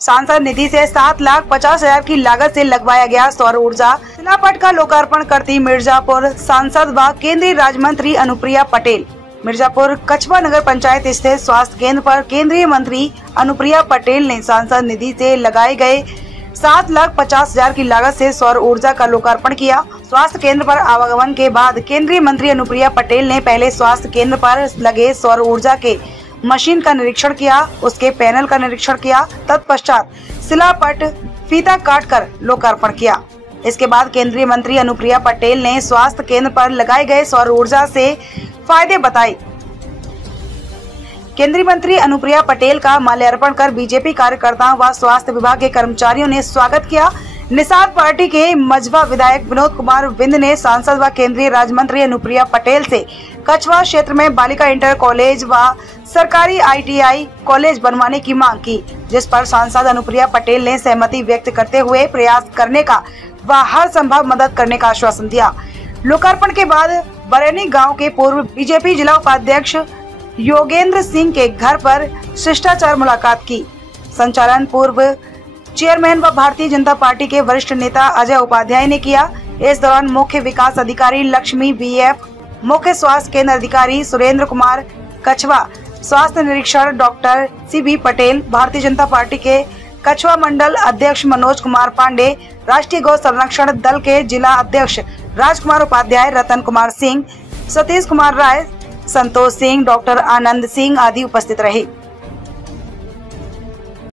सांसद निधि से 7,50,000 की लागत से लगवाया गया सौर ऊर्जा शिलापट का लोकार्पण करती मिर्जापुर सांसद व केंद्रीय राज्य मंत्री अनुप्रिया पटेल। मिर्जापुर कछवा नगर पंचायत स्थित स्वास्थ्य केंद्र पर केंद्रीय मंत्री अनुप्रिया पटेल ने सांसद निधि से लगाए गए 7,50,000 की लागत से सौर ऊर्जा का लोकार्पण किया। स्वास्थ्य केंद्र पर आवागमन के बाद केंद्रीय मंत्री अनुप्रिया पटेल ने पहले स्वास्थ्य केंद्र पर लगे सौर ऊर्जा के मशीन का निरीक्षण किया, उसके पैनल का निरीक्षण किया, तत्पश्चात शिलापट फीता काटकर लोकार्पण किया। इसके बाद केंद्रीय मंत्री अनुप्रिया पटेल ने स्वास्थ्य केंद्र पर लगाए गए सौर ऊर्जा से फायदे बताए। केंद्रीय मंत्री अनुप्रिया पटेल का माल्यार्पण कर बीजेपी कार्यकर्ताओं व स्वास्थ्य विभाग के कर्मचारियों ने स्वागत किया। निषाद पार्टी के मझवा विधायक विनोद कुमार बिंद ने सांसद व केंद्रीय राज्य मंत्री अनुप्रिया पटेल से कछवा क्षेत्र में बालिका इंटर कॉलेज व सरकारी ITI कॉलेज बनवाने की मांग की, जिस पर सांसद अनुप्रिया पटेल ने सहमति व्यक्त करते हुए प्रयास करने का व हर संभव मदद करने का आश्वासन दिया। लोकार्पण के बाद बरैनी गांव के पूर्व बीजेपी जिला उपाध्यक्ष योगेंद्र सिंह के घर पर शिष्टाचार मुलाकात की। संचालन पूर्व चेयरमैन व भारतीय जनता पार्टी के वरिष्ठ नेता अजय उपाध्याय ने किया। इस दौरान मुख्य विकास अधिकारी लक्ष्मी BF, मुख्य स्वास्थ्य केंद्र अधिकारी सुरेंद्र कुमार कछवा, स्वास्थ्य निरीक्षण doctor CB Patel, Bharatiya Janata party के कछवा मंडल अध्यक्ष मनोज कुमार पांडे, राष्ट्रीय गौ संरक्षण दल के जिला अध्यक्ष राजकुमार उपाध्याय, रतन कुमार सिंह, सतीश कुमार राय, संतोष सिंह, डॉक्टर आनंद सिंह आदि उपस्थित रहे।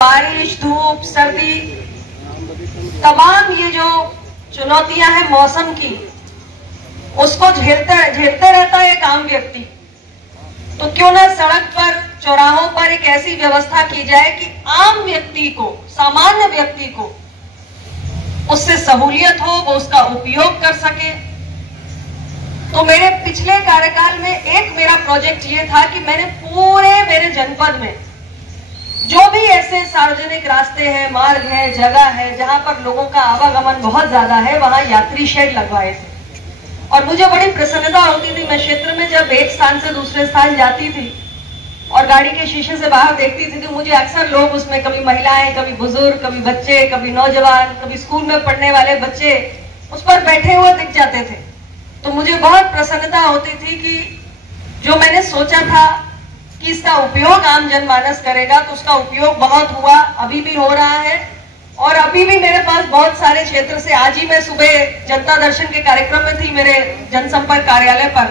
बारिश, धूप, सर्दी, तमाम ये जो चुनौतियां हैं मौसम की, उसको झेलते रहता है एक आम व्यक्ति। तो क्यों ना सड़क पर, चौराहों पर एक ऐसी व्यवस्था की जाए कि आम व्यक्ति को, सामान्य व्यक्ति को उससे सहूलियत हो, वो उसका उपयोग कर सके। तो मेरे पिछले कार्यकाल में एक मेरा प्रोजेक्ट ये था कि मैंने पूरे मेरे जनपद में जो भी ऐसे सार्वजनिक रास्ते हैं, मार्ग है, जगह है जहां पर लोगों का आवागमन बहुत ज्यादा है, वहां यात्री शेड लगवाए थे। और मुझे बड़ी प्रसन्नता होती थी, मैं क्षेत्र में जब एक स्थान से दूसरे स्थान जाती थी और गाड़ी के शीशे से बाहर देखती थी तो मुझे अक्सर लोग उसमें, कभी महिलाएं, कभी बुजुर्ग, कभी बच्चे, कभी नौजवान, कभी स्कूल में पढ़ने वाले बच्चे उस पर बैठे हुए दिख जाते थे। तो मुझे बहुत प्रसन्नता होती थी कि जो मैंने सोचा था कि इसका उपयोग आम जनमानस करेगा, तो उसका उपयोग बहुत हुआ, अभी भी हो रहा है। और अभी भी मेरे पास बहुत सारे क्षेत्र से, आज ही मैं सुबह जनता दर्शन के कार्यक्रम में थी मेरे जनसंपर्क कार्यालय पर,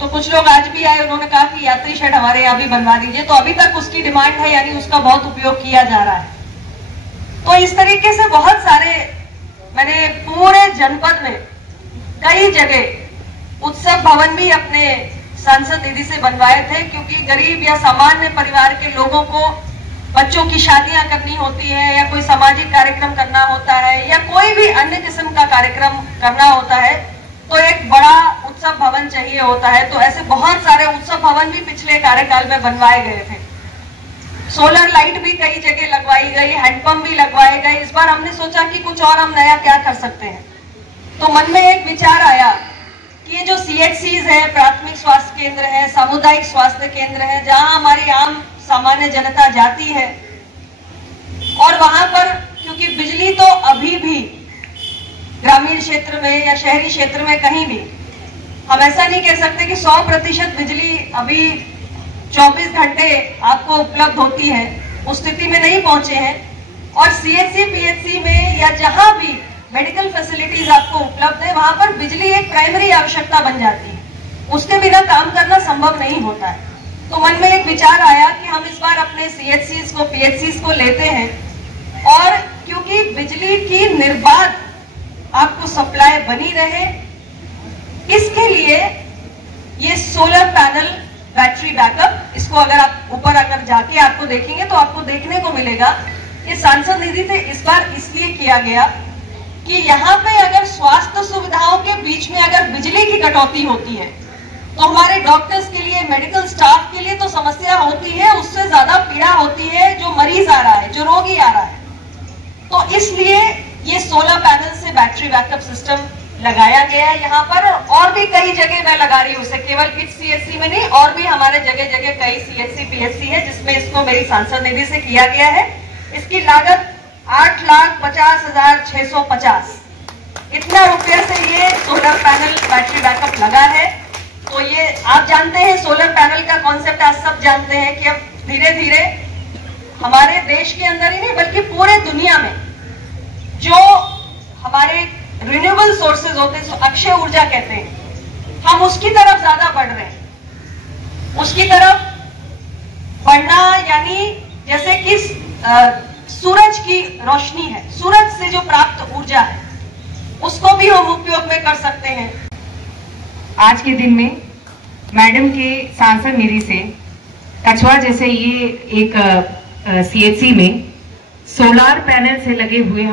तो कुछ लोग आज भी आए, उन्होंने कहा कि यात्री शेड हमारे यहाँ भी बनवा दीजिए। तो अभी तक उसकी डिमांड है, यानी उसका बहुत उपयोग किया जा रहा है। तो इस तरीके से बहुत सारे मैंने पूरे जनपद में कई जगह उत्सव भवन भी अपने सांसद निधि से बनवाए थे, क्योंकि गरीब या सामान्य परिवार के लोगों को बच्चों की शादियां करनी होती है, या कोई सामाजिक कार्यक्रम करना होता है, या कोई भी अन्य किस्म का कार्यक्रम करना होता है, तो एक बड़ा उत्सव भवन चाहिए होता है। तो ऐसे बहुत सारे उत्सव भवन भी पिछले कार्यकाल में बनवाए गए थे। सोलर लाइट भी कई जगह लगवाई गई, हैंडपंप भी लगवाए गए। इस बार हमने सोचा कि कुछ और हम नया क्या कर सकते हैं। तो मन में एक विचार आया कि ये जो CHCs है, प्राथमिक स्वास्थ्य केंद्र है, सामुदायिक स्वास्थ्य केंद्र है, जहां हमारी आम सामान्य जनता जाती है, और वहां पर क्योंकि बिजली तो अभी भी ग्रामीण क्षेत्र में या शहरी क्षेत्र में कहीं भी हम ऐसा नहीं कह सकते कि 100% बिजली अभी 24 घंटे आपको उपलब्ध होती है, उस स्थिति में नहीं पहुंचे हैं। और CHC PHC में या जहां भी मेडिकल फैसिलिटीज आपको उपलब्ध है, वहां पर बिजली एक प्राइमरी आवश्यकता बन जाती है, उसके बिना काम करना संभव नहीं होता है। तो मन में एक विचार आया कि हम इस बार अपने CHCs को, PHCs को लेते हैं, और क्योंकि बिजली की निर्बाध आपको सप्लाई बनी रहे, इसके लिए ये सोलर पैनल बैटरी बैकअप, इसको अगर आप ऊपर अगर जाके आपको देखेंगे तो आपको देखने को मिलेगा। ये सांसद निधि से इस बार इसलिए किया गया कि यहाँ पे अगर स्वास्थ्य सुविधाओं के बीच में अगर बिजली की कटौती होती है तो हमारे डॉक्टर्स के लिए, मेडिकल स्टाफ के लिए तो समस्या होती है, उससे ज्यादा पीड़ा होती है जो मरीज आ रहा है, जो रोगी आ रहा है। तो इसलिए ये सोलर पैनल से बैटरी बैकअप सिस्टम लगाया गया है यहाँ पर, और भी कई जगह मैं लगा रही हूँ उसे, केवल इस CHC में नहीं, और भी हमारे जगह जगह कई CHC PHC है जिसमें इसको मेरी सांसद निधि से किया गया है। इसकी लागत 8,50,650 इतना रुपये से ये सोलर पैनल बैटरी बैकअप लगा है। तो ये आप जानते हैं सोलर पैनल का कॉन्सेप्ट आज सब जानते हैं कि अब धीरे धीरे हमारे देश के अंदर ही नहीं बल्कि पूरे दुनिया में जो हमारे रिन्यूएबल सोर्सेज होते हैं, अक्षय ऊर्जा कहते हैं, हम उसकी तरफ ज्यादा बढ़ रहे हैं। उसकी तरफ बढ़ना यानी जैसे कि सूरज की रोशनी है, सूरज से जो प्राप्त ऊर्जा है उसको भी हम उपयोग में कर सकते हैं। आज के दिन में मैडम के सांसद मेरी से कछवा जैसे ये एक सीएचसी में सोलार पैनल से लगे हुए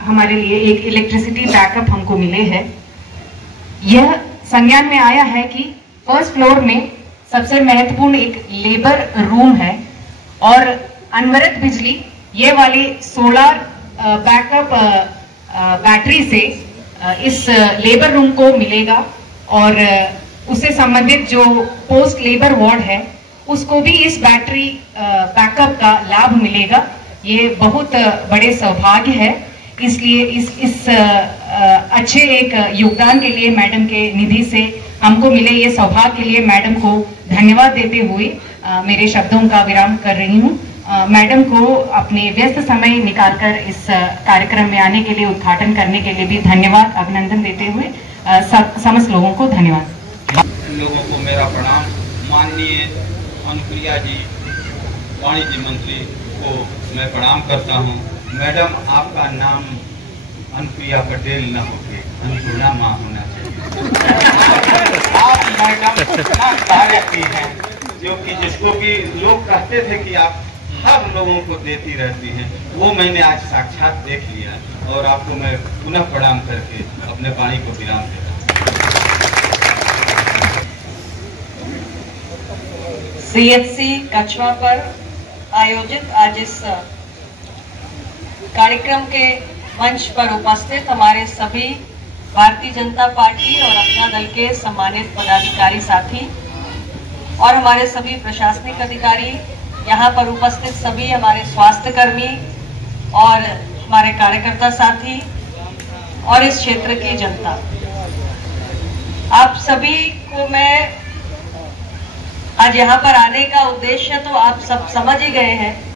हमारे लिए एक इलेक्ट्रिसिटी बैकअप हमको मिले हैं। यह संज्ञान में आया है कि फर्स्ट फ्लोर में सबसे महत्वपूर्ण एक लेबर रूम है और अनवरत बिजली ये वाली सोलार बैकअप बैटरी से इस लेबर रूम को मिलेगा और उससे संबंधित जो पोस्ट लेबर वार्ड है उसको भी इस बैटरी बैकअप का लाभ मिलेगा। ये बहुत बड़े सौभाग्य है, इसलिए इस अच्छे एक योगदान के लिए मैडम के निधि से हमको मिले ये सौभाग्य के लिए मैडम को धन्यवाद देते हुए मेरे शब्दों का विराम कर रही हूँ। मैडम को अपने व्यस्त समय निकालकर इस कार्यक्रम में आने के लिए, उद्घाटन करने के लिए भी धन्यवाद, अभिनंदन देते हुए समस्त लोगों को धन्यवाद। लोगों को मेरा प्रणाम। माननीय अनुप्रिया जी वाणिज्य मंत्री को मैं प्रणाम करता हूं। मैडम, आपका नाम अनुप्रिया पटेल न होके अन्नपूर्णा माँ होना चाहिए। आप मैडम इतना कार्य की हैं जो कि जिसको कि लोग कहते थे कि आप हर लोगों को देती रहती हैं, वो मैंने आज साक्षात देख लिया और आपको मैं पुनः प्रणाम करके अपने वाणी को विराम देता हूँ। सीएचसी कछवा पर आयोजित आज इस कार्यक्रम के मंच पर उपस्थित हमारे सभी भारतीय जनता पार्टी और अपना दल के सम्मानित पदाधिकारी साथी और हमारे सभी प्रशासनिक अधिकारी, यहाँ पर उपस्थित सभी हमारे स्वास्थ्य कर्मी और हमारे कार्यकर्ता साथी और इस क्षेत्र की जनता, आप सभी को मैं आज यहाँ पर आने का उद्देश्य तो आप सब समझ ही गए हैं।